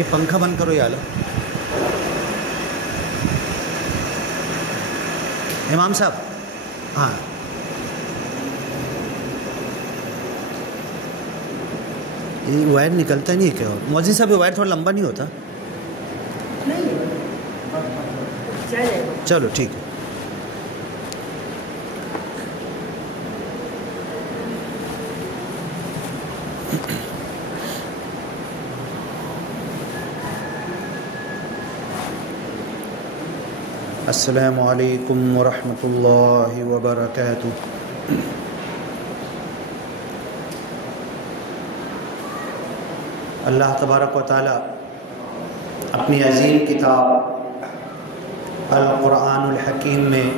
یہ پنکھا بند کرو یا لو امام صاحب. ہاں یہ وائر نکلتا نہیں ہے کیا؟ مؤذن صاحب یہ وائر تھوڑا لمبا نہیں ہوتا؟ چلو ٹھیک ہے. السلام علیکم ورحمۃ اللہ وبرکاتہ. اللہ تبارک و تعالی اپنی عظیم کتاب القرآن الحکیم میں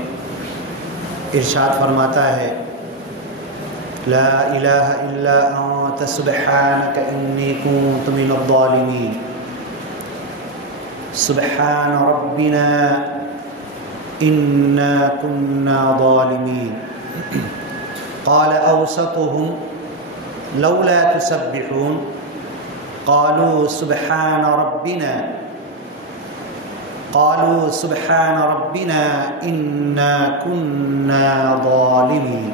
ارشاد فرماتا ہے لا الہ الا انت سبحانک انی کنت من الظالمین. سبحان ربنا انا كنا ظالمین. قال اوسطهم لولا تسبحون قالوا سبحان ربنا انا كنا ظالمین.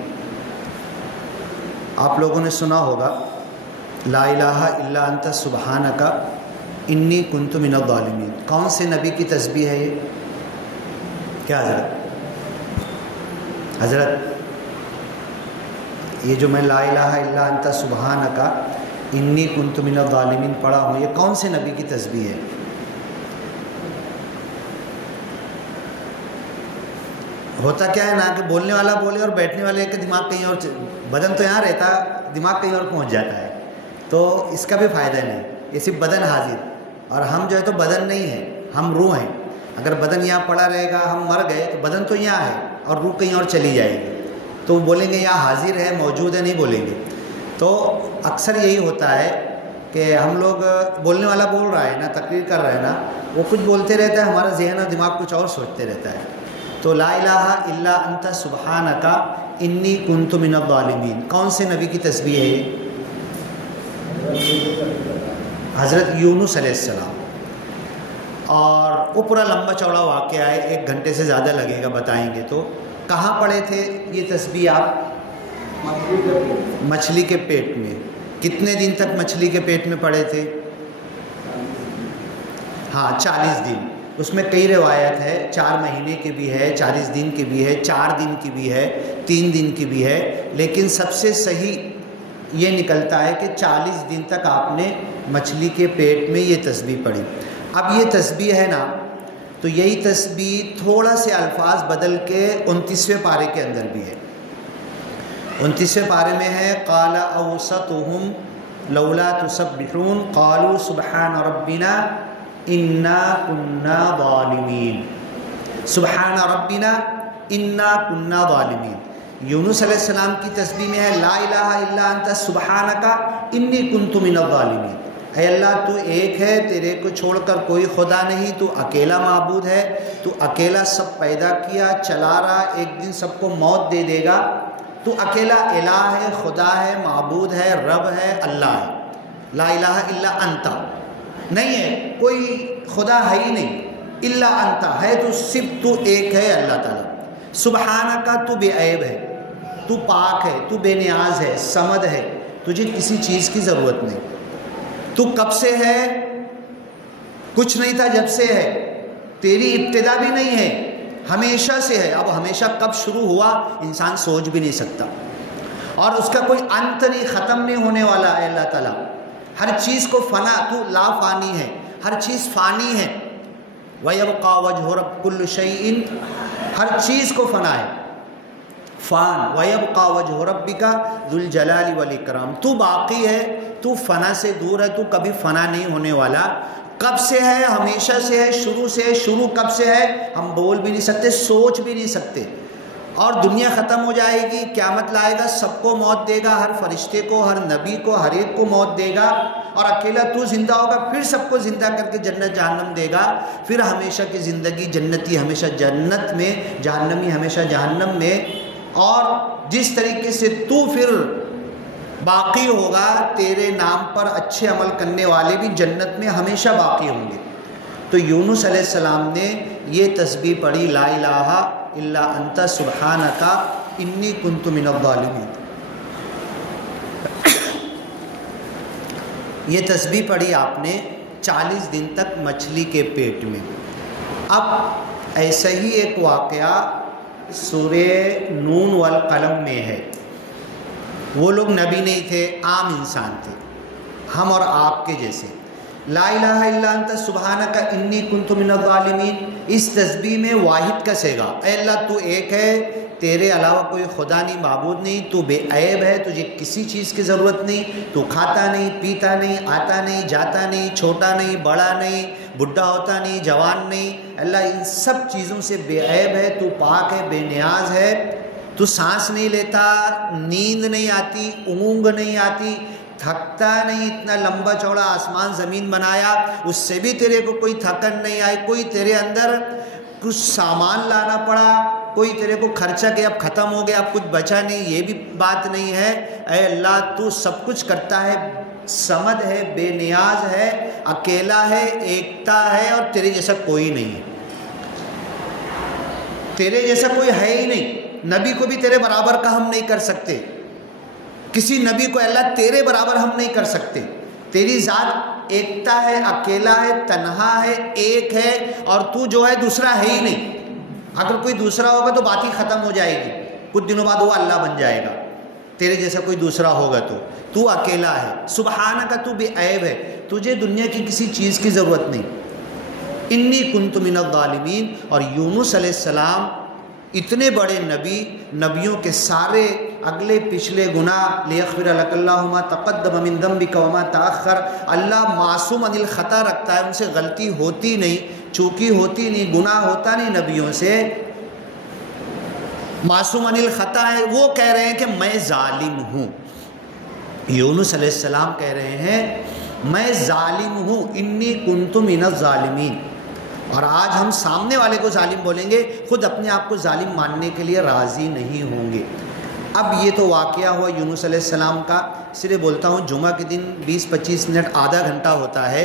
آپ لوگوں نے سنا ہوگا لا الہ الا انت سبحانک انی کنت من الظالمین. کون سے نبی کی تسبیح ہے یہ؟ کیا حضرت یہ جو میں لا الہ الا انت سبحانک انی کنت من الظالمین پڑھا ہوں، یہ کون سے نبی کی تسبیح ہے؟ ہوتا کیا ہے نا کہ بولنے والا بولے اور بیٹھنے والے کا دماغ کہیں اور، بدن تو یہاں رہتا دماغ کہیں اور پہنچ جاتا ہے، تو اس کا بھی فائدہ نہیں. یہ صرف بدن حاضر، اور ہم جو ہے تو بدن نہیں ہے، ہم روح ہیں. اگر بدن یہاں پڑا رہے گا ہم مر گئے تو بدن تو یہاں ہے اور روح کہیں اور چلی جائے گی، تو بولیں گے یہاں حاضر ہے موجود ہے، نہیں بولیں گے. تو اکثر یہی ہوتا ہے کہ ہم لوگ بولنے والا بول رہا ہے نا، تقریر کر رہا ہے نا، وہ کچھ بولتے رہتا ہے، ہمارا ذہن اور دماغ کچھ اور سوچتے رہتا ہے. تو لا الہ الا انت سبحانک انی کنت من الظالمین کون سے نبی کی تسبیح ہے یہ؟ حضرت یونس علیہ السلام. اور وہ پورا لمبا چوڑا واقعہ ہے، 1 گھنٹے سے زیادہ لگے گا بتائیں گے. تو کہاں پڑھے تھے یہ تسبیح آپ؟ مچھلی کے پیٹ میں. کتنے دن تک مچھلی کے پیٹ میں پڑے تھے؟ ہاں 40 دن. اس میں کئی روایت ہے، 4 مہینے کی بھی ہے، 40 دن کی بھی ہے، 4 دن کی بھی ہے، 3 دن کی بھی ہے. لیکن سب سے صحیح یہ نکلتا ہے کہ 40 دن تک آپ نے مچھلی کے پیٹ میں یہ تسبیح پڑھی. اب یہ تسبیح ہے نا، تو یہی تسبیح تھوڑا سے الفاظ بدل کے 29ویں پارے کے اندر بھی ہے. 29ویں پارے میں ہے قال اوسطهم لولا تسبحون قالوا سبحان ربنا انا كنا ظالمین. سبحان ربنا انا كنا ظالمین. یونس علیہ السلام کی تسبیح میں ہے لا الہ الا انت سبحانک انی کنت من الظالمین. اے اللہ تو ایک ہے، تیرے کو چھوڑ کر کوئی خدا نہیں، تو اکیلا معبود ہے، تو اکیلا سب پیدا کیا چلا رہا، ایک دن سب کو موت دے دے گا. تو اکیلا الہ ہے، خدا ہے، معبود ہے، رب ہے، اللہ ہے. لا الہ الا انت نہیں ہے، کوئی خدا ہے ہی نہیں، الا انت ہے تو صرف تو ایک ہے اللہ تعالیٰ. سبحانک تو بے عیب ہے، تو پاک ہے، تو بے نیاز ہے، صمد ہے، تجھے کسی چیز کی ضرورت نہیں. تو کب سے ہے؟ کچھ نہیں تھا جب سے ہے، تیری ابتدا بھی نہیں ہے، ہمیشہ سے ہے. اب ہمیشہ کب شروع ہوا انسان سوچ بھی نہیں سکتا، اور اس کا کوئی انت نہیں، ختم نہیں ہونے والا ہے اللہ تعالیٰ. ہر چیز کو فنا، تو لا فانی ہے، ہر چیز فانی ہے. وَيَبْقَى وَجْهُ رَبِّ كُلِّ شَيْءٍ، ہر چیز کو فنا ہے، فان. وَيَبْقَى وَجْهُ رَبِّكَ ذُو الْجَلَالِ وَالْإِكْرَامِ. تو باقی ہے، تو فنا سے دور ہے، تو کبھی فنا نہیں ہونے والا. کب سے ہے؟ ہمیشہ سے ہے، شروع سے ہے. شروع کب سے ہے ہم بول بھی نہیں سکتے، سوچ بھی نہیں سکتے. اور دنیا ختم ہو جائے گی، قیامت لائے گا، سب کو موت دے گا، ہر فرشتے کو، ہر نبی کو، ہر ایک کو موت دے گا، اور اکیلا تو زندہ ہوگا. پھر سب کو زندہ کر کے جنت جہنم دے گا. پھر ہمیشہ کی زندگی، جنتی ہمیشہ جنت میں، جہنمی ہمیشہ جہنم میں. اور جس طریقے سے تو پھر باقی ہوگا، تیرے نام پر اچھے عمل کرنے والے بھی جنت میں ہمیشہ باقی ہوں گے۔ تو یونس علیہ السلام نے یہ تسبیح پڑھی، لا الہ الا انت سبحانک انی کنت من الظالمین۔ یہ تسبیح پڑھی آپ نے 40 دن تک مچھلی کے پیٹ میں۔ اب ایسا ہی ایک واقعہ سورہ نون والقلم میں ہے۔ وہ لوگ نبی نہیں تھے، عام انسان تھے، ہم اور آپ کے جیسے۔ لا الہ الا انت سبحانک انی کنت من الظالمین، اس تسبیح میں واحد کا صیغہ، اے اللہ تو ایک ہے، تیرے علاوہ کوئی خدا نہیں، معبود نہیں، تو بے عیب ہے، تجھے کسی چیز کی ضرورت نہیں، تو کھاتا نہیں، پیتا نہیں، آتا نہیں، جاتا نہیں، چھوٹا نہیں، بڑا نہیں، بڈھا ہوتا نہیں، جوان نہیں، اللہ ان سب چیزوں سے بے عیب ہے، تو پاک ہے، بے نیاز ہے، تو سانس نہیں لیتا، نیند نہیں آتی، اونگ نہیں آتی، تھکتا نہیں، اتنا لمبا چوڑا آسمان زمین بنایا، اس سے بھی تیرے کو کوئی تھکن نہیں آئی، کوئی تیرے اندر کچھ سامان لانا پڑا، کوئی تیرے کو خرچہ کہ اب ختم ہو گیا، اب کچھ بچا نہیں، یہ بھی بات نہیں ہے۔ اے اللہ تو سب کچھ کرتا ہے، صمد ہے، بے نیاز ہے، اکیلا ہے، ایکتا ہے، اور تیرے جیسا کوئی نہیں ہے، تیرے جیسا کوئی ہے ہی نہیں۔ نبی کو بھی تیرے برابر کا ہم نہیں کر سکتے، کسی نبی کو اللہ تیرے برابر ہم نہیں کر سکتے۔ تیری ذات ایکتا ہے، اکیلا ہے، تنہا ہے، ایک ہے، اور تو جو ہے دوسرا ہے ہی نہیں۔ اگر کوئی دوسرا ہوگا تو بات ہی ختم ہو جائے گی، کچھ دنوں بعد وہ اللہ بن جائے گا، تیرے جیسا کوئی دوسرا ہوگا تو اکیلا ہے۔ سبحانک تو بے عیب ہے، تجھے دنیا کی کسی چیز کی ضرورت نہیں۔ انی کنت من الظالمین۔ اور یونس علیہ السلام اتنے بڑے نبی، نبیوں کے سارے اگلے پچھلے گناہ، لیغفر لک اللہ ما تقدم من ذنبک وما تأخر، اللہ معصوم عن الخطا رکھتا ہے، ان سے غلطی ہوتی نہیں، چوکی ہوتی نہیں، گناہ ہوتا نہیں نبیوں سے، معصوم عن الخطا ہے۔ وہ کہہ رہے ہیں کہ میں ظالم ہوں، یونس علیہ السلام کہہ رہے ہیں میں ظالم ہوں، انی کنت من الظالمین۔ اور آج ہم سامنے والے کو ظالم بولیں گے، خود اپنے آپ کو ظالم ماننے کے لیے راضی نہیں ہوں گے۔ اب یہ تو واقعہ ہوا یونس علیہ السلام کا، صرف بولتا ہوں جمعہ کے دن 20-25 منٹ، آدھا گھنٹہ ہوتا ہے،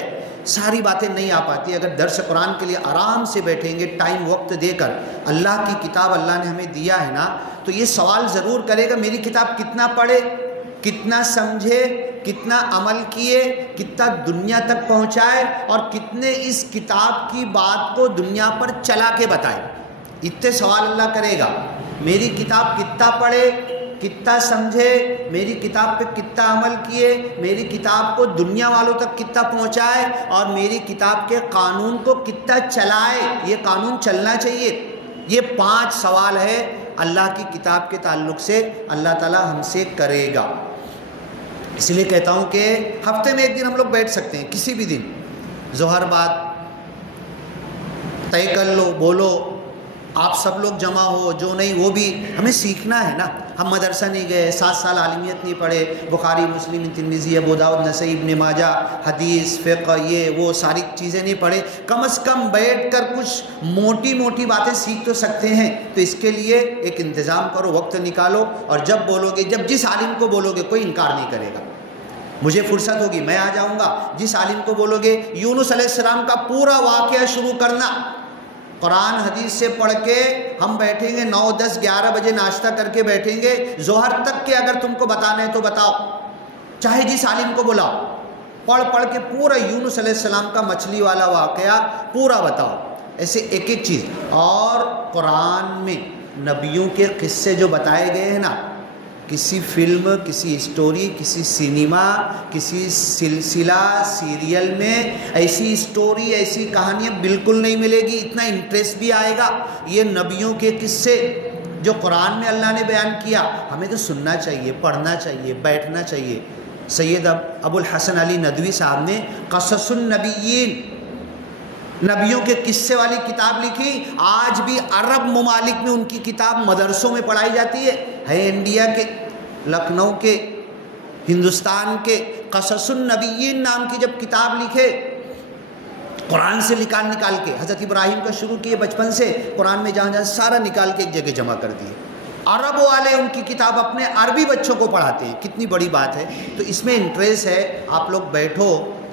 ساری باتیں نہیں آ پاتی۔ اگر درس قرآن کے لیے آرام سے بیٹھیں گے، ٹائم وقت دے کر، اللہ کی کتاب اللہ نے ہمیں دیا ہے نا، تو یہ سوال ضرور کرے گا میری کتاب کتنا پڑھے، کتنا سمجھے، کتنا عمل کیے، کتنا دنیا تک پہنچائے، اور کتنے اس کتاب کی بات کو دنیا پر چلا کے بتائے۔ اتنے سوال اللہ کرے گا۔ میری کتاب کتنا پڑھے، کتنا سمجھے، میری کتاب پہ کتنا عمل کیے، میری کتاب کو دنیا والوں تک کتنا پہنچائے، اور میری کتاب کے قانون کو کتنا چلائے۔ یہ قانون چلنا چاہیے۔ یہ 5 سوال ہے اللہ کی کتاب کے تعلق سے اللہ تعالی ہم سے کرے گا۔ اس لیے کہتا ہوں کہ ہفتے میں ایک دن ہم لوگ بیٹھ سکتے ہیں، کسی بھی دن ظہر بعد طے کر لو، بولو، آپ سب لوگ جمع ہو، جو نہیں وہ بھی ہمیں سیکھنا ہے نا۔ ہم مدرسہ نہیں گئے، 7 سال عالمیت نہیں پڑھے، بخاری، مسلم، ترمذی، ابو داؤد، نسائی، ابن ماجہ، حدیث، فقہ، یہ وہ ساری چیزیں نہیں پڑھے، کم از کم بیٹھ کر کچھ موٹی موٹی باتیں سیکھ تو سکتے ہیں۔ تو اس کے لیے ایک انتظام کرو، وقت نکالو، اور جب بولو گے، جس عالم کو بولو گے کوئی انکار نہیں کرے گا، مجھے فرصت ہوگی میں آ جاؤں گا۔ جس عالم کو بولو گے یونس علیہ السلام کا پورا واقعہ شروع کرنا، قرآن حدیث سے پڑھ کے ہم بیٹھیں گے، 9, 10, 11 بجے ناشتہ کر کے بیٹھیں گے، ظہر تک کے اگر تم کو بتانا ہے تو بتاؤ، چاہے جس عالم کو بلاؤ، پڑھ کے پورا یونس علیہ السلام کا مچھلی والا واقعہ پورا بتاؤ، ایسے ایک ایک چیز۔ اور قرآن میں نبیوں کے قصے جو بتائے گئے ہیں نا، کسی فلم، کسی اسٹوری، کسی سینما، کسی سلسلہ سیریل میں ایسی اسٹوری، ایسی کہانیاں بالکل نہیں ملے گی، اتنا انٹرسٹ بھی آئے گا۔ یہ نبیوں کے قصے جو قرآن میں اللہ نے بیان کیا، ہمیں تو سننا چاہیے، پڑھنا چاہیے، بیٹھنا چاہیے۔ سید ابو الحسن علی ندوی صاحب نے قصص النبیین، نبیوں کے قصے والی کتاب لکھی، آج بھی عرب ممالک میں ان کی کتاب مدرسوں میں پڑھائی جاتی ہے انڈیا کے، لکھنؤ کے، ہندوستان کے۔ قصص النبیین نام کی جب کتاب لکھے، قرآن سے نکال کے، حضرت ابراہیم کا شروع کیے بچپن سے، قرآن میں جہاں جہاں سارا نکال کے ایک جگہ جمع کر دیے۔ عرب والے ان کی کتاب اپنے عربی بچوں کو پڑھاتے ہیں، کتنی بڑی بات ہے۔ تو اس میں انٹریسٹ ہے، آپ لوگ بیٹھو،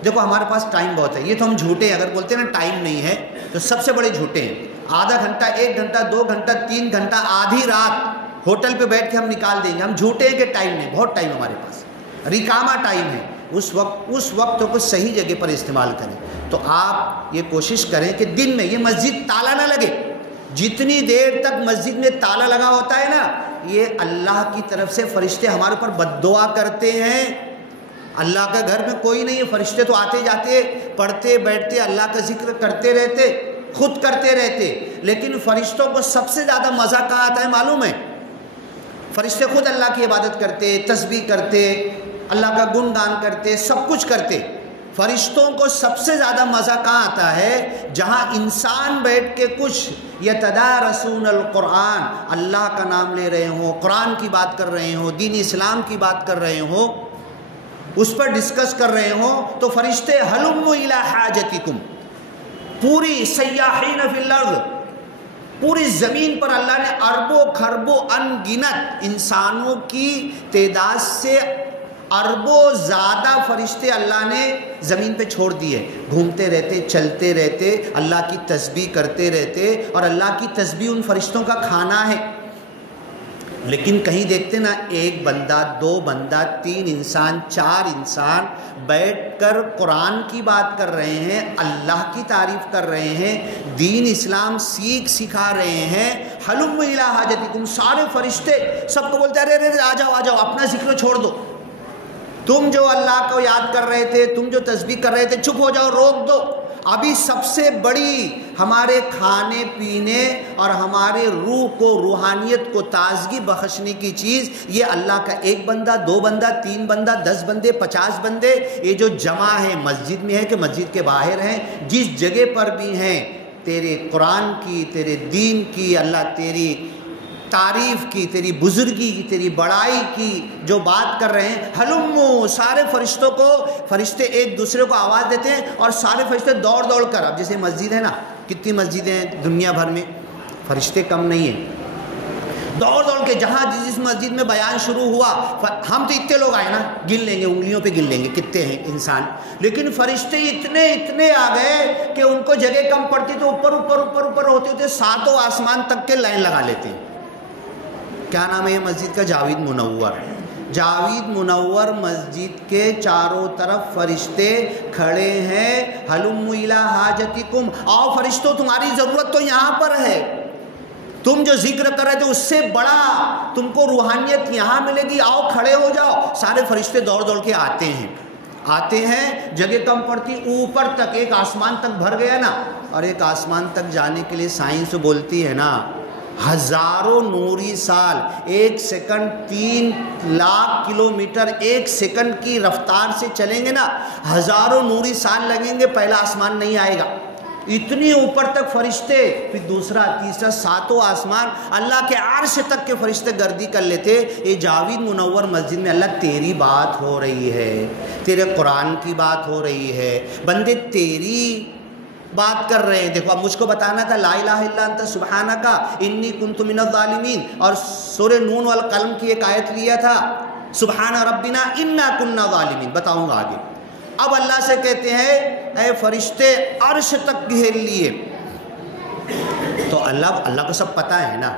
دیکھو ہمارے پاس ٹائم بہت ہے، یہ تو ہم جھوٹے ہیں، اگر بولتے ہیں نا ٹائم نہیں ہے تو سب سے بڑے جھوٹے ہیں۔ آدھا گھنٹہ، 1 گھنٹہ، 2 گھنٹہ، 3 گھنٹہ، آدھی رات ہوٹل پہ بیٹھ کے ہم نکال دیں گے، ہم جھوٹے ہیں کہ ٹائم نہیں، بہت ٹائم ہمارے پاس، ریکامہ ٹائم ہے۔ اس وقت کو صحیح جگہ پر استعمال کریں۔ تو آپ یہ کوشش کریں کہ دن میں یہ مسجد تالا نہ لگے، جتنی دیر تک مسجد میں تالا لگا ہوتا ہے نا، یہ اللہ کی طرف سے فرشتے ہمارے اوپر بد دعا کرتے ہیں۔ اللہ کا گھر میں کوئی نہیں ہے، فرشتے تو آتے جاتے، پڑھتے بیٹھتے، اللہ کا ذکر کرتے رہتے، خود کرتے رہتے، لیکن فرشتوں کو سب سے زیادہ مزہ کہاں آتا ہے معلوم ہے؟ فرشتے خود اللہ کی عبادت کرتے، تسبیح کرتے، اللہ کا گن گان کرتے، سب کچھ کرتے۔ فرشتوں کو سب سے زیادہ مزہ کہاں آتا ہے؟ جہاں انسان بیٹھ کے کچھ یتدارسون القرآن، اللہ کا نام لے رہے ہوں، قرآن کی بات کر رہے ہوں، دین اسلام کی بات کر رہے ہوں، اس پر ڈسکس کر رہے ہوں، تو فرشتے ہلموا الی حاجتکم، پوری سیاحین فی الارض، پوری زمین پر اللہ نے اربوں کھربوں ان گنت انسانوں کی تعداد سے اربوں زیادہ فرشتے اللہ نے زمین پہ چھوڑ دیے، گھومتے رہتے، چلتے رہتے، اللہ کی تسبیح کرتے رہتے، اور اللہ کی تسبیح ان فرشتوں کا کھانا ہے۔ لیکن کہیں دیکھتے نا، 1 بندہ، 2 بندہ، 3 انسان، 4 انسان بیٹھ کر قرآن کی بات کر رہے ہیں، اللہ کی تعریف کر رہے ہیں، دین اسلام سکھا رہے ہیں۔ حلم الی حاجتکم، سارے فرشتے سب کو بولتے ہیں ارے آ جاؤ، اپنا ذکر چھوڑ دو، تم جو اللہ کو یاد کر رہے تھے، تم جو تسبیح کر رہے تھے، چپ ہو جاؤ، روک دو۔ ابھی سب سے بڑی ہمارے کھانے پینے اور ہمارے روح کو، روحانیت کو تازگی بخشنے کی چیز یہ اللہ کا 1 بندہ، 2 بندہ، 3 بندہ، 10 بندے، 50 بندے، یہ جو جمع ہے مسجد میں ہے کہ مسجد کے باہر ہیں، جس جگہ پر بھی ہیں، تیرے قرآن کی، تیرے دین کی، اللہ تیری تعریف کی، تیری بزرگی کی، تیری بڑائی کی جو بات کر رہے ہیں۔ ہلمو، سارے فرشتوں کو، فرشتے ایک دوسرے کو آواز دیتے ہیں اور سارے فرشتے دوڑ کر، اب جیسے مسجد ہے نا، کتنی مسجدیں ہیں دنیا بھر میں، فرشتے کم نہیں ہیں، دوڑ کے جہاں جس مسجد میں بیان شروع ہوا، ہم تو اتنے لوگ آئے نا، گن لیں گے، انگلیوں پہ گن لیں گے کتنے ہیں انسان، لیکن فرشتے اتنے آ گئے کہ ان کو جگہ کم پڑتی تو اوپر ہوتے 7 آسمان تک کے لائن لگا لیتے ہیں۔ کیا نام ہے یہ مسجد کا؟ جاوید منور۔ جاوید منور مسجد کے چاروں طرف فرشتے کھڑے ہیں، ہلم الی حاجتکم، آؤ فرشتوں تمہاری ضرورت تو یہاں پر ہے، تم جو ذکر کر رہے تھے اس سے بڑا تم کو روحانیت یہاں ملے گی، آؤ کھڑے ہو جاؤ۔ سارے فرشتے دوڑ کے آتے ہیں، جگہ کم پڑتی، اوپر تک، ایک آسمان تک بھر گیا نا، اور ایک آسمان تک جانے کے لیے سائنس بولتی ہے نا، ہزاروں نوری سال، 1 سیکنڈ 3 لاکھ کلومیٹر 1 سیکنڈ کی رفتار سے چلیں گے نا، ہزاروں نوری سال لگیں گے، پہلا آسمان نہیں آئے گا، اتنی اوپر تک فرشتے، پھر دوسرا، تیسرا، 7 آسمان، اللہ کے عرش تک کے فرشتے گردی کر لیتے۔ یہ جاوید منور مسجد میں اللہ تیری بات ہو رہی ہے، تیرے قرآن کی بات ہو رہی ہے، بندے تیری بات کر رہے ہیں۔ دیکھو اب مجھ کو بتانا تھا لا الہ الا انت سبحانک انی کنت من الظالمین، اور سورہ نون والقلم کی ایک آیت لیا تھا، سبحان ربنا انا کننا ظالمین، بتاؤں گا آگے۔ اب اللہ سے کہتے ہیں اے فرشتے عرش تک گھیر لیے، تو اللہ کو سب پتہ ہے نا،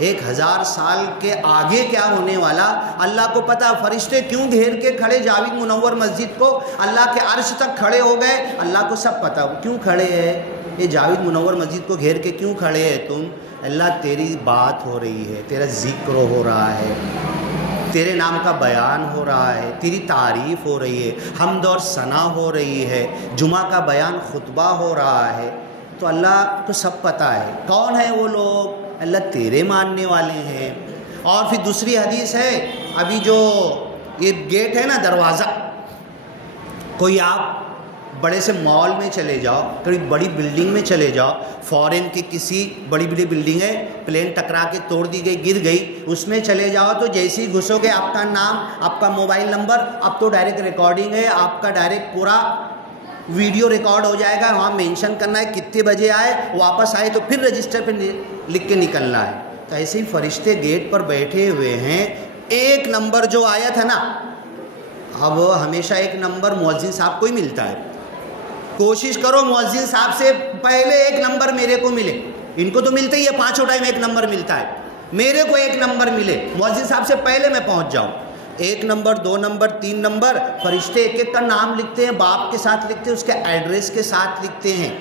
1000 سال کے آگے کیا ہونے والا اللہ کو پتہ۔ فرشتے کیوں گھیر کے کھڑے جاوید منور مسجد کو، اللہ کے عرش تک کھڑے ہو گئے، اللہ کو سب پتہ کیوں کھڑے ہیں، یہ جاوید منور مسجد کو گھیر کے کیوں کھڑے ہیں تم؟ اللہ تیری بات ہو رہی ہے، تیرا ذکر ہو رہا ہے، تیرے نام کا بیان ہو رہا ہے، تیری تعریف ہو رہی ہے، حمد اور ثنا ہو رہی ہے، جمعہ کا بیان خطبہ ہو رہا ہے، تو اللہ کو سب پتہ ہے۔ کون ہے وہ لوگ؟ اللہ تیرے ماننے والے ہیں۔ اور پھر دوسری حدیث ہے، ابھی جو یہ گیٹ ہے نا، دروازہ، کوئی آپ بڑے سے مال میں چلے جاؤ، کوئی بڑی بلڈنگ میں چلے جاؤ، فورن کی کسی بڑی بلڈنگ ہے، پلین ٹکرا کے توڑ دی گئی، گر گئی، اس میں چلے جاؤ تو جیسے ہی گھسو گے آپ کا نام، آپ کا موبائل نمبر، اب تو ڈائریکٹ ریکارڈنگ ہے، آپ کا ڈائریکٹ پورا ویڈیو ریکارڈ ہو جائے گا، وہاں مینشن کرنا ہے کتنے بجے آئے، واپس آئے تو پھر رجسٹر پہ لکھ کے نکلنا ہے۔ تو ایسے ہی فرشتے گیٹ پر بیٹھے ہوئے ہیں. ایک نمبر جو آیا تھا نا، اب ہمیشہ ایک نمبر مؤذن صاحب کو ہی ملتا ہے. کوشش کرو مؤذن صاحب سے پہلے ایک نمبر میرے کو ملے. ان کو تو ملتا ہی ہے، پانچوں ٹائم ایک نمبر ملتا ہے. میرے کو ایک نمبر ملے، مؤذن صاحب سے پہلے میں پہنچ جاؤں. 1 نمبر 2 نمبر 3 نمبر فرشتے ایک ایک کا نام لکھتے ہیں، باپ کے ساتھ لکھتے ہیں، اس کے ایڈریس کے ساتھ لکھتے ہیں.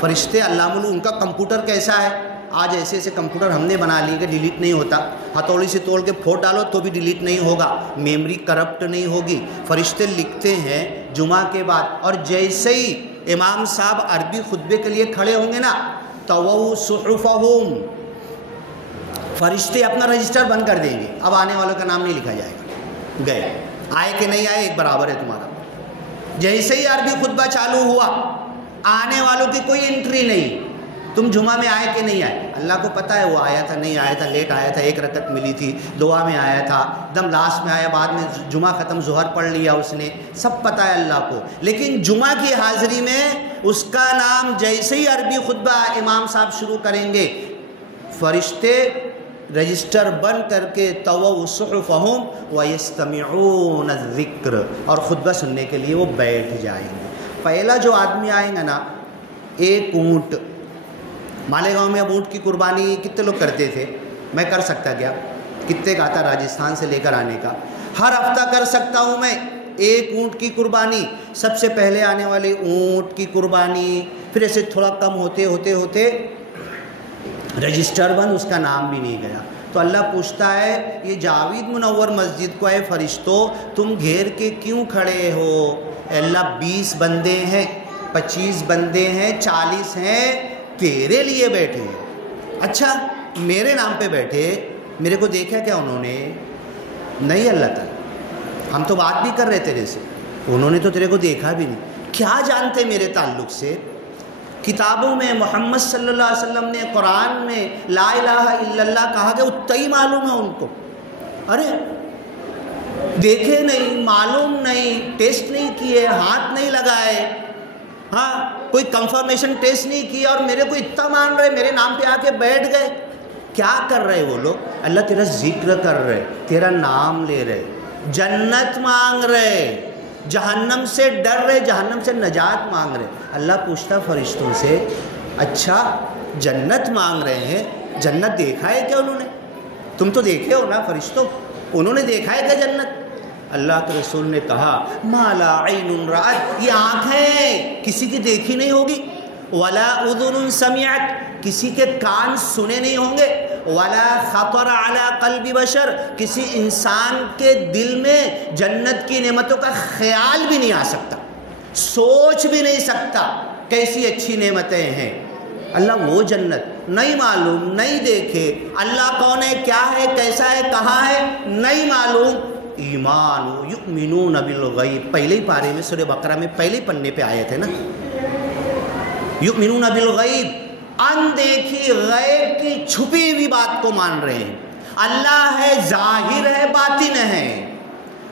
فرشتے اللہ ملو ان کا کمپیوٹر کیسا ہے. آج ایسے ایسے کمپیوٹر ہم نے بنا لیے کہ ڈیلیٹ نہیں ہوتا. ہتھوڑی سے توڑ کے پھوڑ ڈالو تو بھی ڈیلیٹ نہیں ہوگا، میموری کرپٹ نہیں ہوگی. فرشتے لکھتے ہیں جمعہ کے بعد. اور جیسے ہی امام صاحب عربی خطبے کے لیے کھڑے ہوں گے نا، توَّو صُحُفَهُمْ، فرشتے اپنا رجسٹر بند کر دیں گے. اب آنے والوں کا نام نہیں لکھا جائے گا. گئے، آئے کہ نہیں آئے ایک برابر ہے تمہارا. جیسے ہی عربی خطبہ چالو ہوا، آنے والوں کی کوئی انٹری نہیں. تم جمعہ میں آئے کہ نہیں آئے، اللہ کو پتہ ہے وہ آیا تھا نہیں آیا تھا، لیٹ آیا تھا، 1 رکعت ملی تھی، دعا میں آیا تھا، دم لاسٹ میں آیا، بعد میں جمعہ ختم ظہر پڑھ لیا اس نے، سب پتہ ہے اللہ کو. لیکن جمعہ کی حاضری میں اس کا نام جیسے ہی عربی خطبہ امام صاحب شروع کریں گے، فرشتے رجسٹر بند کر کے توَّو صُحُفَهُمْ وَيَسْتَمِعُونَ الذِّكْرَ، اور خطبہ سننے کے لیے وہ بیٹھ جائیں گے. پہلا جو آدمی آئیں گا نا، ایک اونٹ. مالیگاؤں میں اب اونٹ کی قربانی کتنے لوگ کرتے تھے؟ میں کر سکتا کیا؟ کتنے کا آتا راجستھان سے لے کر آنے کا؟ ہر ہفتہ کر سکتا ہوں میں. ایک اونٹ کی قربانی، سب سے پہلے آنے والے اونٹ کی قربانی، پھر ایسے تھوڑا کم ہوتے ہوتے ہوتے رجسٹر بند، اس کا نام بھی نہیں گیا. تو اللہ پوچھتا ہے یہ جاوید منور مسجد کو، اے فرشتوں تم گھیر کے کیوں کھڑے ہو؟ اے اللہ 20 بندے ہیں، 25 بندے ہیں، 40 ہیں، تیرے لیے بیٹھے ہیں. اچھا میرے نام پہ بیٹھے، میرے کو دیکھا کیا انہوں نے؟ نہیں اللہ تعالیٰ، ہم تو بات بھی کر رہے تیرے سے، انہوں نے تو تیرے کو دیکھا بھی نہیں. کیا جانتے میرے تعلق سے؟ کتابوں میں محمد صلی اللہ علیہ وسلم نے قرآن میں لا الہ الا اللہ کہا کہ اتنا ہی معلوم ہے ان کو. ارے دیکھے نہیں، معلوم نہیں، ٹیسٹ نہیں کیے، ہاتھ نہیں لگائے، ہاں کوئی کنفرمیشن ٹیسٹ نہیں کیا، اور میرے کو اتنا مان رہے، میرے نام پہ آ کے بیٹھ گئے. کیا کر رہے وہ لوگ؟ اللہ تیرا ذکر کر رہے، تیرا نام لے رہے، جنت مانگ رہے، جہنم سے ڈر رہے، جہنم سے نجات مانگ رہے. اللہ پوچھتا فرشتوں سے اچھا جنت مانگ رہے ہیں، جنت دیکھا ہے کیا انہوں نے؟ تم تو دیکھے ہو نا فرشتوں، انہوں نے دیکھا ہے کیا جنت؟ اللہ کے رسول نے کہا ما لا عین رأت، یہ آنکھیں کسی کی دیکھی نہیں ہوگی، ولا اذن سمعت، کسی کے کان سنے نہیں ہوں گے، ولا خطر علی قلب بشر، کسی انسان کے دل میں جنت کی نعمتوں کا خیال بھی نہیں آ سکتا، سوچ بھی نہیں سکتا کیسی اچھی نعمتیں ہیں. اللہ وہ جنت نہیں معلوم، نہیں دیکھے، اللہ کون ہے، کیا ہے، کیسا ہے، کہاں ہے، نہیں معلوم. ایمان یؤمنون بالغیب، پہلے ہی پارے میں سورہ بقرہ میں پہلے پنے پہ آئے تھے نا، یؤمنون بالغیب، اندیکھی غیب کی چھپی ہوئی بات کو مان رہے ہیں. اللہ ہے، ظاہر ہے، باطن ہے،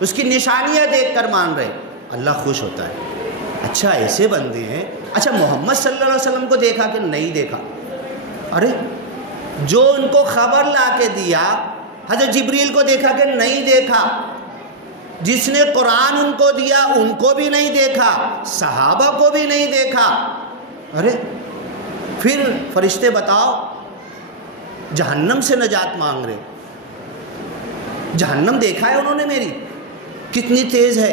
اس کی نشانیاں دیکھ کر مان رہے ہیں. اللہ خوش ہوتا ہے. اچھا ایسے بندے ہیں. اچھا محمد صلی اللہ علیہ وسلم کو دیکھا کہ نہیں دیکھا؟ ارے جو ان کو خبر لا کے دیا، حضرت جبریل کو دیکھا کہ نہیں دیکھا، جس نے قرآن ان کو دیا ان کو بھی نہیں دیکھا، صحابہ کو بھی نہیں دیکھا. ارے پھر فرشتے بتاؤ جہنم سے نجات مانگ رہے. جہنم دیکھا ہے انہوں نے میری کتنی تیز ہے،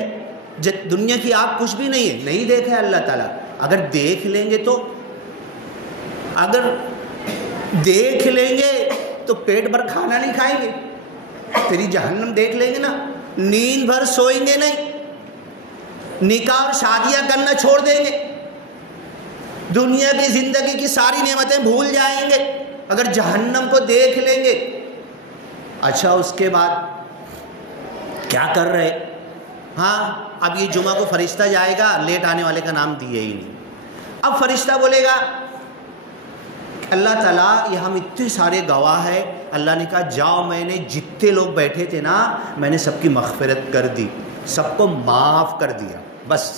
دنیا کی آگ کچھ بھی نہیں ہے، نہیں دیکھا ہے اللہ تعالیٰ. اگر دیکھ لیں گے تو، اگر دیکھ لیں گے تو پیٹ بھر کھانا نہیں کھائیں گے. تیری جہنم دیکھ لیں گے نا، نیند بھر سوئیں گے نہیں، نکاح اور شادیاں کرنا چھوڑ دیں گے، دنیا کی زندگی کی ساری نعمتیں بھول جائیں گے اگر جہنم کو دیکھ لیں گے. اچھا اس کے بعد کیا کر رہے؟ ہاں اب یہ جمعہ کو فرشتہ جائے گا، لیٹ آنے والے کا نام دیے ہی نہیں. اب فرشتہ بولے گا اللہ تعالیٰ یہ ہم اتنے سارے گواہ ہیں. اللہ نے کہا جاؤ، میں نے جتنے لوگ بیٹھے تھے نا میں نے سب کی مغفرت کر دی، سب کو معاف کر دیا. بس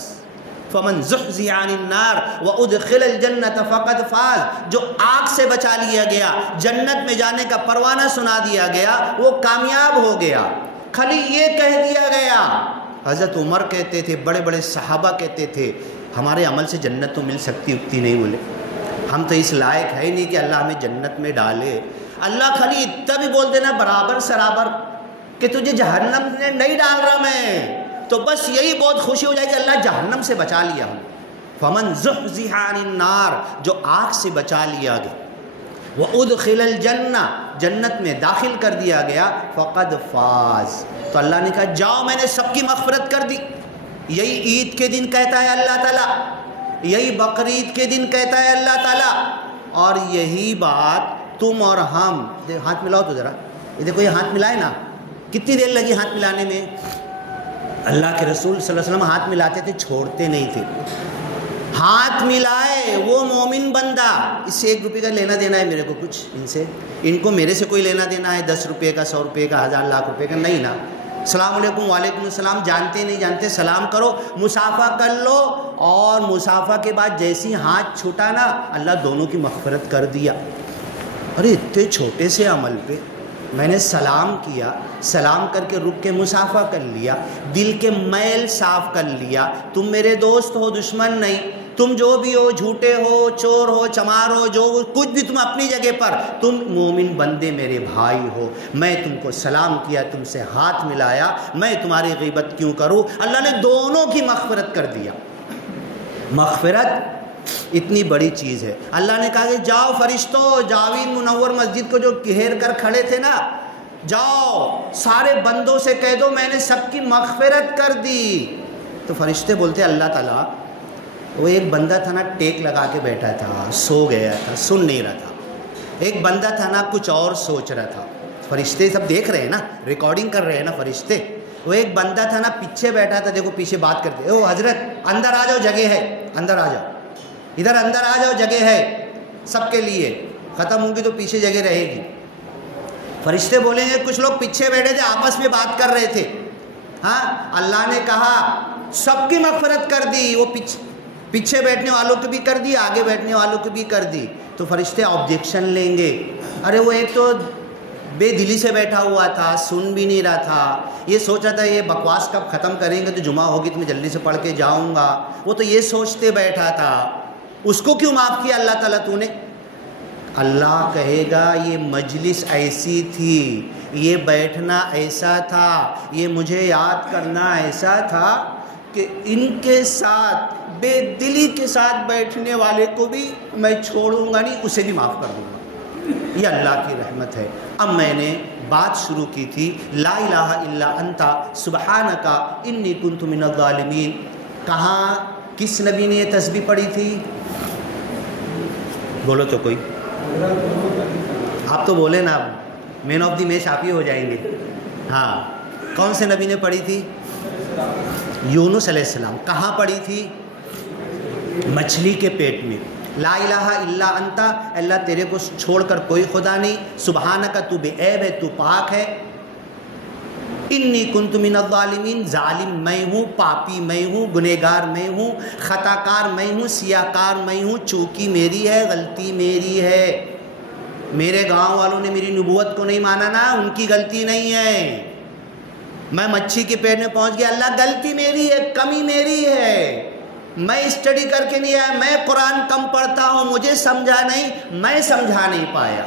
فمن زحزح عن النار وادخل الجنۃ فقد فاز، جو آگ سے بچا لیا گیا، جنت میں جانے کا پروانہ سنا دیا گیا، وہ کامیاب ہو گیا۔ خالی یہ کہہ دیا گیا۔ حضرت عمر کہتے تھے، بڑے بڑے صحابہ کہتے تھے ہمارے عمل سے جنت تو مل سکتی اکتی نہیں، بولے ہم تو اس لائق ہے نہیں کہ اللہ ہمیں جنت میں ڈالے۔ اللہ خالی اتنا بھی بول دینا برابر سرابر کہ تجھے جہنم میں نہیں ڈال رہا میں، تو بس یہی بہت خوشی ہو جائے کہ اللہ جہنم سے بچا لیا ہوں۔ فمن زحزح عن النار، جو آگ سے بچا لیا گیا، وادخل الجنہ، جنت میں داخل کر دیا گیا، فقد فاز، تو اللہ نے کہا جاؤ میں نے سب کی مغفرت کر دی۔ یہی عید کے دن کہتا ہے اللہ تعالیٰ، یہی بقرعید کے دن کہتا ہے اللہ تعالیٰ، اور یہی بات تم اور ہم، ہاتھ ملاؤ تو ذرا، یہ دیکھو یہ ہاتھ ملائے نا، کتنی دیر لگی ہاتھ ملانے میں؟ اللہ کے رسول صلی اللہ علیہ وسلم ہاتھ ملاتے تھے، چھوڑتے نہیں تھے، ہاتھ ملائے وہ مومن بندہ۔ اس سے 1 روپے کا لینا دینا ہے میرے کو کچھ ان سے، ان کو میرے سے کوئی لینا دینا ہے 10 روپے کا، 100 روپے کا، 1000 لاکھ روپے کا؟ نہیں نا۔ السلام علیکم، وعلیکم السلام، جانتے نہیں جانتے سلام کرو، مصافحہ کر لو، اور مصافحہ کے بعد جیسی ہاتھ چھوٹا نا، اللہ دونوں کی مغفرت کر دیا۔ ارے اتنے چھوٹے سے عمل پہ میں نے سلام کیا، سلام کر کے رک کے مصافحہ کر لیا، دل کے میل صاف کر لیا۔ تم میرے دوست ہو، دشمن نہیں، تم جو بھی ہو، جھوٹے ہو، چور ہو، چمار ہو، جو کچھ بھی تم اپنی جگہ پر، تم مومن بندے میرے بھائی ہو، میں تم کو سلام کیا، تم سے ہاتھ ملایا، میں تمہاری غیبت کیوں کروں؟ اللہ نے دونوں کی مغفرت کر دیا۔ مغفرت اتنی بڑی چیز ہے۔ اللہ نے کہا کہ جاؤ فرشتوں، جاوید منور مسجد کو جو گھیر کر کھڑے تھے نا، جاؤ سارے بندوں سے کہہ دو میں نے سب کی مغفرت کر دی۔ تو فرشتے بولتے اللہ تعالیٰ، وہ ایک بندہ تھا نا ٹیک لگا کے بیٹھا تھا، سو گیا تھا، سن نہیں رہا تھا، ایک بندہ تھا نا کچھ اور سوچ رہا تھا۔ فرشتے سب دیکھ رہے ہیں نا، ریکارڈنگ کر رہے ہیں نا فرشتے۔ وہ ایک بندہ تھا نا پیچھے بیٹھا تھا، دیکھو پیچھے بات کرتے، او حضرت اندر آ جاؤ، جگہ ہے، اندر آ جاؤ، ادھر اندر آ جاؤ، جگہ ہے سب کے لیے، ختم ہوگی تو پیچھے جگہ رہے گی۔ فرشتے بولیں گے کچھ لوگ پیچھے بیٹھے تھے آپس میں بات کر رہے تھے، ہاں اللہ نے کہا سب کی مغفرت کر دی، وہ پیچھے بیٹھنے والوں کو بھی کر دی، آگے بیٹھنے والوں کو بھی کر دی۔ تو فرشتے آبجیکشن لیں گے، ارے وہ ایک تو بے دلی سے بیٹھا ہوا تھا، سن بھی نہیں رہا تھا، یہ سوچ رہا تھا یہ بکواس کب ختم کریں گے تو جمعہ ہوگی تو میں جلدی سے پڑھ کے جاؤں گا، وہ تو یہ سوچتے بیٹھا تھا، اس کو کیوں معاف کیا اللہ تعالیٰ تو نے؟ اللہ کہے گا یہ مجلس ایسی تھی، یہ بیٹھنا ایسا تھا، یہ مجھے یاد کرنا ایسا تھا کہ ان کے ساتھ بے دلی کے ساتھ بیٹھنے والے کو بھی میں چھوڑوں گا نہیں، اسے بھی معاف کر دوں گا۔ یہ اللہ کی رحمت ہے۔ اب میں نے بات شروع کی تھی لا الہ الا انت سبحانک انی کنت من الظالمین، کہاں کس نبی نے یہ تسبیح پڑھی تھی؟ بولو تو کوئی، آپ تو بولے نا، مین آف دی میچ آپ ہی ہو جائیں گے۔ ہاں کون سے نبی نے پڑھی تھی؟ یونس علیہ السلام۔ کہاں پڑھی تھی؟ مچھلی کے پیٹ میں۔ لا الہ الا انت، اللہ تیرے کو چھوڑ کر کوئی خدا نہیں، سبحانک تو بے عیب ہے، تو پاک ہے، انی کنت من الظالمین، ظالم میں ہوں، پاپی میں ہوں، گنہگار میں ہوں، خطا کار میں ہوں، سیاہ کار میں ہوں، چوکی میری ہے، غلطی میری ہے۔ میرے گاؤں والوں نے میری نبوت کو نہیں مانا نا، ان کی غلطی نہیں ہے، میں مچھی کے پیٹ میں پہنچ گیا، اللہ غلطی میری ہے، کمی میری ہے، میں اسٹڈی کر کے نہیں آیا، میں قرآن کم پڑھتا ہوں، مجھے سمجھا نہیں، میں سمجھا نہیں پایا،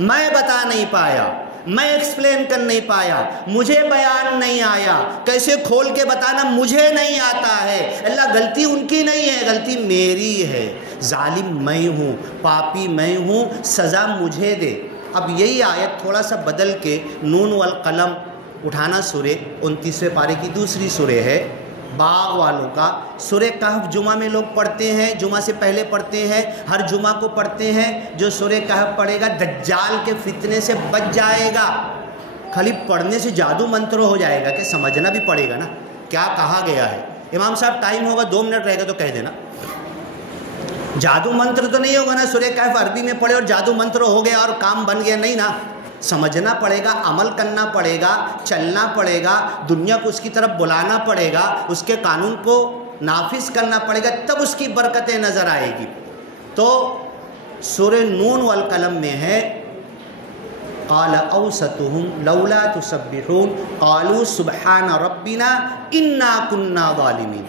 میں بتا نہیں پایا، میں ایکسپلین کر نہیں پایا، مجھے بیان نہیں آیا، کیسے کھول کے بتانا مجھے نہیں آتا ہے۔ اللہ غلطی ان کی نہیں ہے، غلطی میری ہے، ظالم میں ہوں، پاپی میں ہوں، سزا مجھے دے۔ اب یہی آیت تھوڑا سا بدل کے نون والقلم اٹھانا، سورہ 29ویں پارے کی دوسری سورہ ہے، باغ والوں کا سورہ کہف جمعہ میں لوگ پڑھتے ہیں، جمعہ سے پہلے پڑھتے ہیں، ہر جمعہ کو پڑھتے ہیں۔ جو سورہ کہف پڑھے گا دجال کے فتنے سے بچ جائے گا۔ خالی پڑھنے سے جادو منتر ہو جائے گا کہ سمجھنا بھی پڑے گا نا کیا کہا گیا ہے۔ امام صاحب ٹائم ہوگا 2 منٹ رہے گا تو کہہ دینا، جادو منتر تو نہیں ہوگا نا، سورہ کہف عربی میں پڑھے اور جادو منتر ہو گیا اور کام بن گیا، نہیں نا، سمجھنا پڑے گا، عمل کرنا پڑے گا، چلنا پڑے گا، دنیا کو اس کی طرف بلانا پڑے گا، اس کے قانون کو نافذ کرنا پڑے گا، تب اس کی برکتیں نظر آئے گی۔ تو سورہ نون والقلم میں ہے قال اوسطهم لولا تسبحون قالوا سبحان ربنا انا كنا ظالمین۔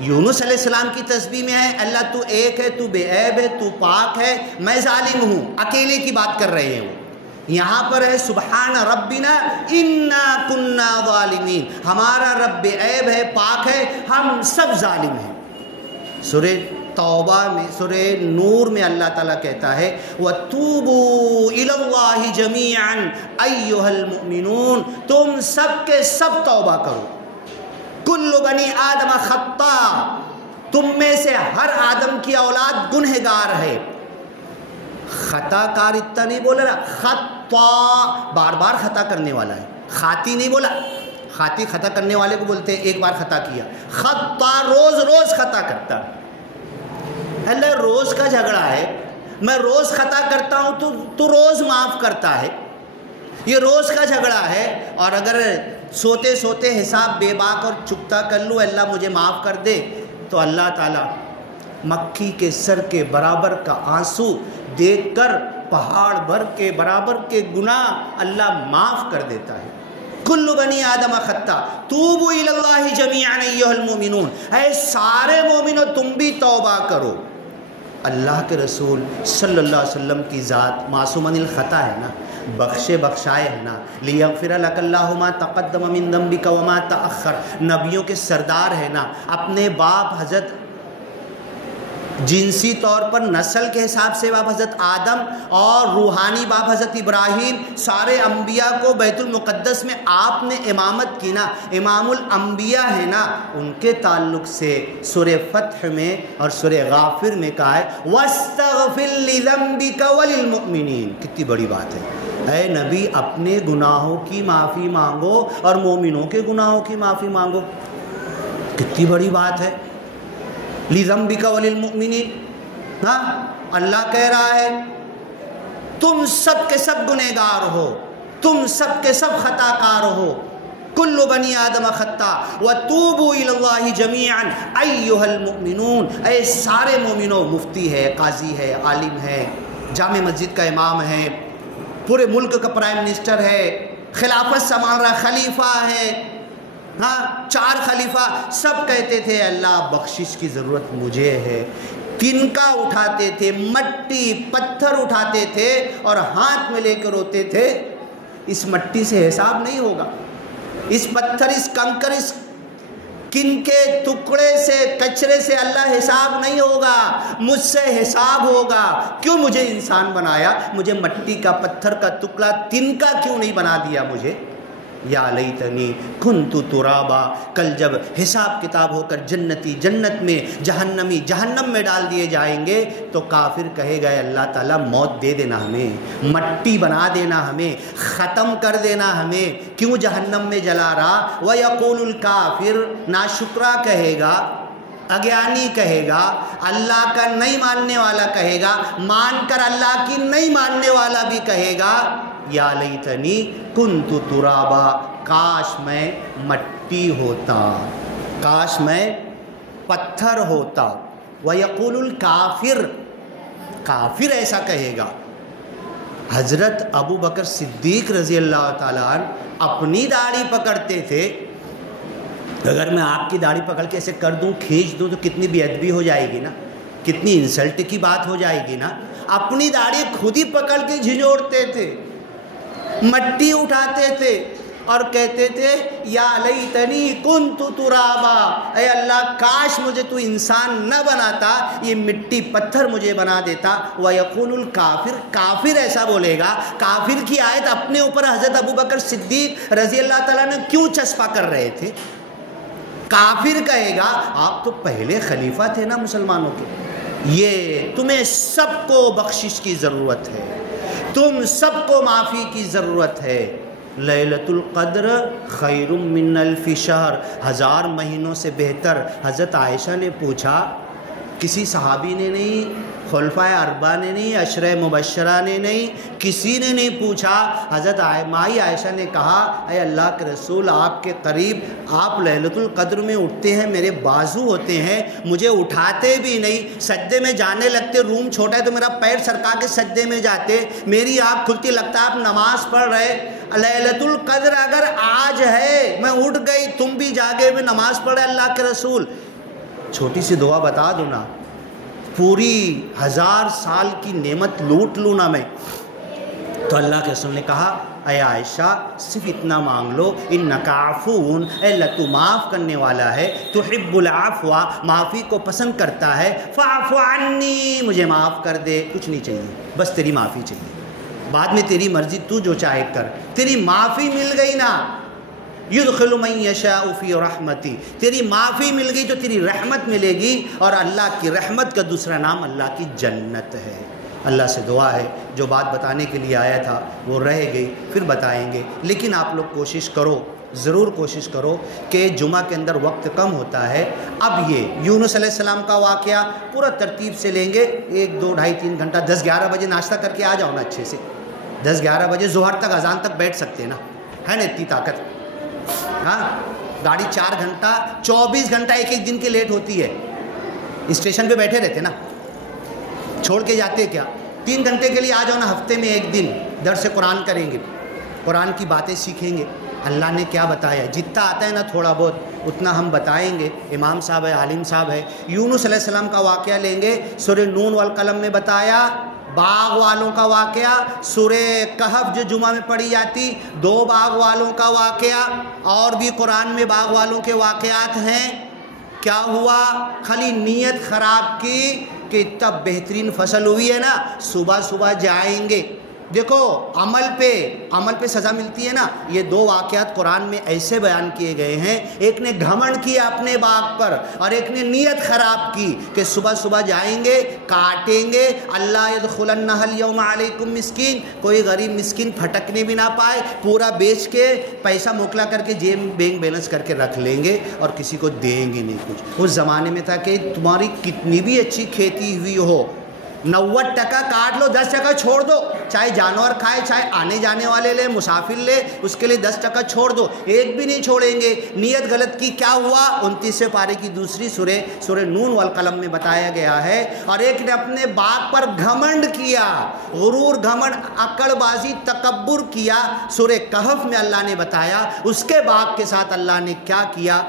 یونس علیہ السلام کی تسبیح میں ہے اللہ تو ایک ہے، تو بے عیب ہے، تو پاک ہے، میں ظالم ہوں، اکیلے کی بات کر رہے ہیں وہ۔ یہاں پر ہے سبحان ربنا انا كنا ظالمین، ہمارا رب بے عیب ہے، پاک ہے، ہم سب ظالم ہیں۔ سورہ توبہ میں، سورہ نور میں اللہ تعالیٰ کہتا ہے وَتُوبُوا إِلَى اللَّهِ جَمِيعًا أَيُّهَا الْمُؤْمِنُونَ، تم سب کے سب توبہ کرو۔ کل بنی آدم خطاء، تم میں سے ہر آدم کی اولاد گنہگار ہے۔ خطا کار اتنا نہیں بولا نا، خطاء بار بار خطا کرنے والا ہے، خاطی نہیں بولا۔ خاطی خطا کرنے والے کو بولتے ہیں ایک بار خطا کیا، خطا روز روز خطا کرتا۔ اللہ روز کا جھگڑا ہے، میں روز خطا کرتا ہوں تو روز معاف کرتا ہے، یہ روز کا جھگڑا ہے۔ اور اگر سوتے سوتے حساب بے باک اور چکتا کر لوں اللہ مجھے معاف کر دے، تو اللہ تعالیٰ مکھی کے سر کے برابر کا آنسو دیکھ کر پہاڑ بھر کے برابر کے گناہ اللہ معاف کر دیتا ہے۔ کل بنی آدم خطا توبوا الی اللہ جمیعا ایھا المؤمنون، اے سارے مومنوں تم بھی توبہ کرو۔ اللہ کے رسول صلی اللہ علیہ وسلم کی ذات معصوم عن الخطا ہے نا، بخشے بخشائے ہے نا، لیغفر لک اللہ ما تقدم من ذنبک وما تأخر، نبیوں کے سردار ہے نا۔ اپنے باپ حضرت جنسی طور پر نسل کے حساب سے باپ حضرت آدم اور روحانی باپ حضرت ابراہیم، سارے انبیاء کو بیت المقدس میں آپ نے امامت کی نا، امام الانبیاء ہے نا۔ ان کے تعلق سے سورہ فتح میں اور سورہ غافر میں کہا ہے وَاسْتَغْفِرْ لِذَنْبِكَ وَلِلْمُؤْمِنِينَ، کتنی بڑی بات ہے۔ اے نبی اپنے گناہوں کی معافی مانگو اور مومنوں کے گناہوں کی معافی مانگو، کتنی بڑی بات ہے۔ لِذَنْبِكَ وَلِلْمُؤْمِنِينَ، ہاں اللہ کہہ رہا ہے تم سب کے سب گنہگار ہو، تم سب کے سب خطا کار ہو۔ کل بنی آدم خطا وَتُوبُوا إِلَى اللَّهِ جَمِيعًا أَيُّهَا الْمُؤْمِنُونَ، اے سارے مومنوں، مفتی ہے، قاضی ہے، عالم ہے، جامع مسجد کا امام ہے، پورے ملک کا پرائم منسٹر ہے، خلافت سنبھال رہا خلیفہ ہے، ہاں 4 خلیفہ، سب کہتے تھے اللہ بخشش کی ضرورت مجھے ہے۔ تنکا اٹھاتے تھے، مٹی پتھر اٹھاتے تھے اور ہاتھ میں لے کر روتے تھے اس مٹی سے حساب نہیں ہوگا، اس پتھر، اس کنکر، اس کن کے ٹکڑے سے، کچرے سے اللہ حساب نہیں ہوگا، مجھ سے حساب ہوگا۔ کیوں مجھے انسان بنایا؟ مجھے مٹی کا، پتھر کا ٹکڑا، تنکا کیوں نہیں بنا دیا مجھے؟ یا لیتنی کنت ترابا، کل جب حساب کتاب ہو کر جنتی جنت میں، جہنمی جہنم میں ڈال دیے جائیں گے تو کافر کہے گا اللہ تعالیٰ موت دے دینا ہمیں، مٹی بنا دینا ہمیں، ختم کر دینا ہمیں، کیوں جہنم میں جلا رہا؟ وَيَقُولُ الْكَافِرُ، ناشکرا کہے گا، اگیانی کہے گا، اللہ کا نہیں ماننے والا کہے گا، مان کر اللہ کی نہیں ماننے والا بھی کہے گا یا لیتنی کنت ترابا، کاش میں مٹی ہوتا، کاش میں پتھر ہوتا۔ وَيَقُولُ الْكَافِرُ، کافر ایسا کہے گا۔ حضرت ابو بکر صدیق رضی اللہ تعالیٰ عنہ اپنی داڑھی پکڑتے تھے، اگر میں آپ کی داڑھی پکڑ کے ایسے کر دوں، کھینچ دوں تو کتنی بے ادبی ہو جائے گی نا، کتنی انسلٹ کی بات ہو جائے گی نا۔ اپنی داڑھی خود ہی پکڑ کے جھنجھوڑتے تھے، مٹی اٹھاتے تھے اور کہتے تھے یا لیتنی کنت ترابا، اے اللہ کاش مجھے تو انسان نہ بناتا، یہ مٹی پتھر مجھے بنا دیتا۔ وَيَقُولُ الْكَافِرُ، کافر ایسا بولے گا۔ کافر کی آیت اپنے اوپر حضرت ابو بکر صدیق رضی اللہ تعالیٰ نے کیوں چسپا کر رہے تھے؟ کافر کہے گا آپ تو پہلے خلیفہ تھے نا مسلمانوں کے، یہ تمہیں سب کو بخشش کی ضرورت ہے، تم سب کو معافی کی ضرورت ہے۔ لیلۃ القدر خیر من الف شہر، 1000 مہینوں سے بہتر۔ حضرت عائشہ نے پوچھا، کسی صحابی نے نہیں خلفائے اربعہ نے نہیں، عشرہ مبشرہ نے نہیں، کسی نے نہیں پوچھا۔ حضرت مائی عائشہ نے کہا اے اللہ کے رسول آپ کے قریب آپ لیلۃ القدر میں اٹھتے ہیں، میرے بازو ہوتے ہیں، مجھے اٹھاتے بھی نہیں، سجدے میں جانے لگتے، روم چھوٹا ہے تو میرا پیر سرکا کے سجدے میں جاتے، میری آنکھ کھلتی لگتا آپ نماز پڑھ رہے، لیلۃ القدر اگر آج ہے میں اٹھ گئی تم بھی جاگے میں نماز پڑھ رہے اللہ کے رسول، چھوٹی سی دعا بتا دو نا، پوری 1000 سال کی نعمت لوٹ لوں نا میں۔ تو اللہ کے رسول نے کہا اے عائشہ صرف اتنا مانگ لو، انک عفون، اے اللہ تو معاف کرنے والا ہے، تحب العفو، معافی کو پسند کرتا ہے، فاعف عنی، مجھے معاف کر دے، کچھ نہیں چاہیے، بس تیری معافی چاہیے، بعد میں تیری مرضی تو جو چاہے کر، تیری معافی مل گئی نا، یدخل من یشاء فی رحمتی، تیری معافی مل گئی تو تیری رحمت ملے گی، اور اللہ کی رحمت کا دوسرا نام اللہ کی جنت ہے۔ اللہ سے دعا ہے جو بات بتانے کے لیے آیا تھا وہ رہ گئی، پھر بتائیں گے، لیکن آپ لوگ کوشش کرو، ضرور کوشش کرو کہ جمعہ کے اندر وقت کم ہوتا ہے۔ اب یہ یونس علیہ السلام کا واقعہ پورا ترتیب سے لیں گے، 1 2 2.5 3 گھنٹہ، 10 11 بجے ناشتہ کر کے آ جاؤ نا اچھے سے، 10 11 بجے ظہر تک اذان تک بیٹھ سکتے ہیں نا، ہے نا اتنی طاقت؟ ہاں گاڑی 4 گھنٹہ 24 گھنٹہ ایک دن کے لیٹ ہوتی ہے، اسٹیشن پہ بیٹھے رہتے نا، چھوڑ کے جاتے کیا؟ 3 گھنٹے کے لیے آ جاؤ نا، ہفتے میں 1 دن درس قرآن کریں گے، قرآن کی باتیں سیکھیں گے، اللہ نے کیا بتایا، جتنا آتا ہے نا تھوڑا بہت اتنا ہم بتائیں گے، امام صاحب ہے، عالم صاحب ہے۔ یونس علیہ السلام کا واقعہ لیں گے، سورہ نون والقلم میں بتایا، باغ والوں کا واقعہ، سورہ کہف جو جمعہ میں پڑھی جاتی، 2 باغ والوں کا واقعہ، اور بھی قرآن میں باغ والوں کے واقعات ہیں۔ کیا ہوا؟ خالی نیت خراب کی کہ اتنا بہترین فصل ہوئی ہے نا، صبح صبح جائیں گے، دیکھو عمل پہ سزا ملتی ہے نا۔ یہ 2 واقعات قرآن میں ایسے بیان کیے گئے ہیں، ایک نے گھمنڈ کیا اپنے باغ پر اور ایک نے نیت خراب کی کہ صبح صبح جائیں گے، کاٹیں گے، اللہ یدخلنہ الیوم علیکم مسکین، کوئی غریب مسکین پھٹکنے بھی نہ پائے، پورا بیچ کے پیسہ موکلا کر کے جیب بینک بیلنس کر کے رکھ لیں گے اور کسی کو دیں گے نہیں کچھ۔ اس زمانے میں تھا کہ تمہاری کتنی بھی اچھی کھیتی ہوئی ہو، 90% کاٹ لو، 10% چھوڑ دو، چاہے جانور کھائے، چاہے آنے جانے والے لے، مسافر لے، اس کے لیے 10% چھوڑ دو، ایک بھی نہیں چھوڑیں گے۔ نیت غلط کی، کیا ہوا؟ 29 پارے کی دوسری سورہ نون والقلم میں بتایا گیا ہے۔ اور ایک نے اپنے باغ پر گھمنڈ کیا، غرور، گھمنڈ، عقل بازی، تکبر کیا، سورہ کہف میں اللہ نے بتایا اس کے باغ کے ساتھ اللہ نے کیا کیا،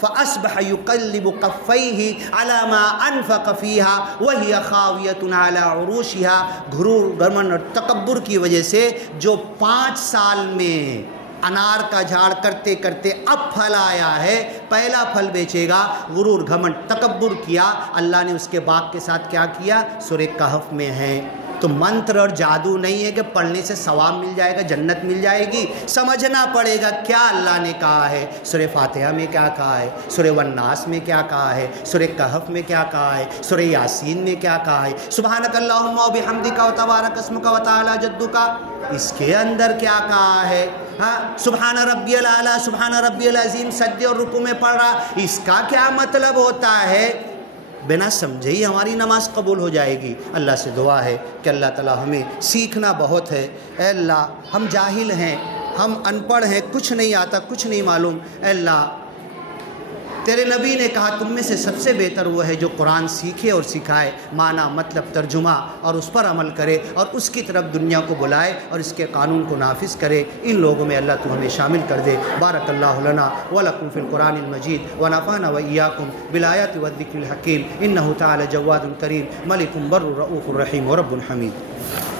فَأَصْبَحَ يُقَلِّبُ كَفَّيْهِ عَلَى مَا أَنفَقَ فِيهَا وَهِيَ خَاوِيَةٌ عَلَى عُرُوشِهَا، غرور، گھمنڈ اور تکبر کی وجہ سے جو 5 سال میں انار کا جھاڑ کرتے کرتے اب پھل آیا ہے، پہلا پھل بیچے گا، غرور، گھمنڈ، تکبر کیا، اللہ نے اس کے باغ کے ساتھ کیا کیا، سورہ کہف میں ہے۔ تو منتر اور جادو نہیں ہے کہ پڑھنے سے ثواب مل جائے گا، جنت مل جائے گی، سمجھنا پڑے گا کیا اللہ نے کہا ہے، سورہ فاتحہ میں کیا کہا ہے، سورہ والناس میں کیا کہا ہے، سورہ کہف میں کیا کہا ہے، سورہ یاسین میں کیا کہا ہے، سبحانک اللہم و بحمدک و تبارک اسمک و تعالی جدک، اس کے اندر کیا کہا ہے، ہاں سبحان ربی الاعلیٰ، سبحان ربی العظیم، سجدے اور رکوع میں پڑھ رہا، اس کا کیا مطلب ہوتا ہے؟ بنا سمجھے ہی ہماری نماز قبول ہو جائے گی۔ اللہ سے دعا ہے کہ اللہ تعالیٰ ہمیں سیکھنا بہت ہے، اے اللہ ہم جاہل ہیں، ہم ان پڑھ ہیں، کچھ نہیں آتا، کچھ نہیں معلوم، اے اللہ تیرے نبی نے کہا تم میں سے سب سے بہتر وہ ہے جو قرآن سیکھے اور سکھائے، معنی، مطلب، ترجمہ اور اس پر عمل کرے اور اس کی طرف دنیا کو بلائے اور اس کے قانون کو نافذ کرے، ان لوگوں میں اللہ تو ہمیں شامل کر دے۔ بارک اللہ لنا ولکم فی القرآن المجید ونفعنا وإیاکم بالآیات والذکر الحکیم، انہ تعالی جواد کریم ملک بر رؤوف رحیم ورب حمید۔